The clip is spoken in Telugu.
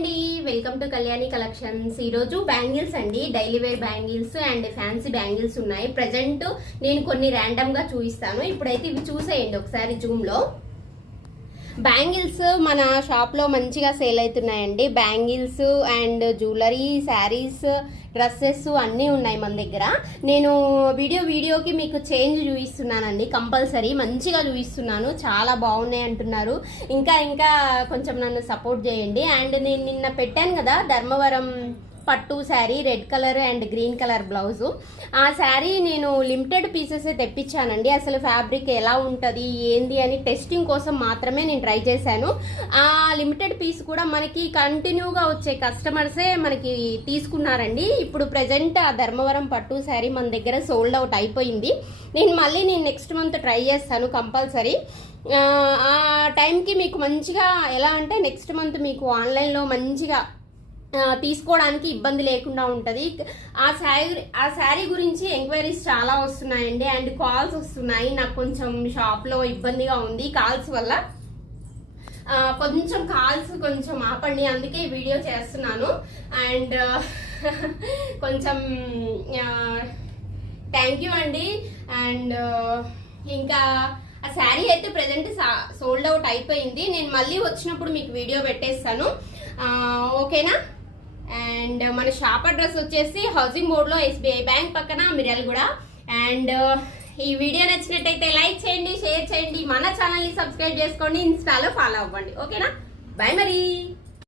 అండి, వెల్కమ్ టు కళ్యాణి కలెక్షన్స్. ఈరోజు బ్యాంగిల్స్ అండి, daily wear bangles and fancy bangles ఉన్నాయి. ప్రజెంట్ నేను కొన్ని ర్యాండమ్ గా చూపిస్తాను. ఇప్పుడైతే ఇవి చూసేయండి ఒకసారి జూమ్ లో. బ్యాంగిల్స్ మన షాప్ లో మంచిగా సేల్ అవుతున్నాయండి. Bangles and jewellery, saris, dresses అన్నీ ఉన్నాయి మన దగ్గర. నేను వీడియోకి మీకు చేంజ్ చూపిస్తున్నానండి. కంపల్సరీ మంచిగా చూపిస్తున్నాను, చాలా బాగున్నాయి అంటున్నారు. ఇంకా కొంచెం నన్ను సపోర్ట్ చేయండి. అండ్ నేను నిన్న పెట్టాను కదా ధర్మవరం పట్టు sari, red colour and green colour blouse. ఆ శారీ నేను లిమిటెడ్ పీసెస్ తెప్పించానండి. అసలు ఫ్యాబ్రిక్ ఎలా ఉంటుంది ఏంది అని టెస్టింగ్ కోసం మాత్రమే నేను ట్రై చేశాను. ఆ లిమిటెడ్ పీస్ కూడా మనకి కంటిన్యూగా వచ్చే కస్టమర్సే మనకి తీసుకున్నారండి. ఇప్పుడు ప్రజెంట్ ఆ ధర్మవరం పట్టు శారీ మన దగ్గర సోల్డ్ అవుట్ అయిపోయింది. నేను నెక్స్ట్ మంత్ ట్రై చేస్తాను కంపల్సరీ. ఆ టైంకి మీకు మంచిగా ఎలా అంటే నెక్స్ట్ మంత్ మీకు ఆన్లైన్లో మంచిగా తీసుకోవడానికి ఇబ్బంది లేకుండా ఉంటుంది. ఆ శారీ గురించి ఎంక్వైరీస్ చాలా వస్తున్నాయండి అండ్ కాల్స్ వస్తున్నాయి. నాకు కొంచెం షాప్లో ఇబ్బందిగా ఉంది కాల్స్ వల్ల. కొంచెం ఆపండి, అందుకే వీడియో చేస్తున్నాను. అండ్ కొంచెం థ్యాంక్ యూ అండి. అండ్ ఇంకా ఆ శారీ అయితే ప్రజెంట్ సోల్డ్ అవుట్ అయిపోయింది. నేను మళ్ళీ వచ్చినప్పుడు మీకు వీడియో పెట్టేస్తాను, ఓకేనా? అండ్ మన షాప్ అడ్రస్ వచ్చేసి హౌసింగ్ బోర్డ్ లో SBI బ్యాంక్ పక్కన మిర్యాలగూడ. అండ్ ఈ వీడియో నచ్చినట్టయితే లైక్ చేయండి, షేర్ చేయండి, మన ఛానల్ ని సబ్స్క్రైబ్ చేసుకోండి, ఇన్స్టాలో ఫాలో అవ్వండి, ఓకేనా? బాయ్ మరి.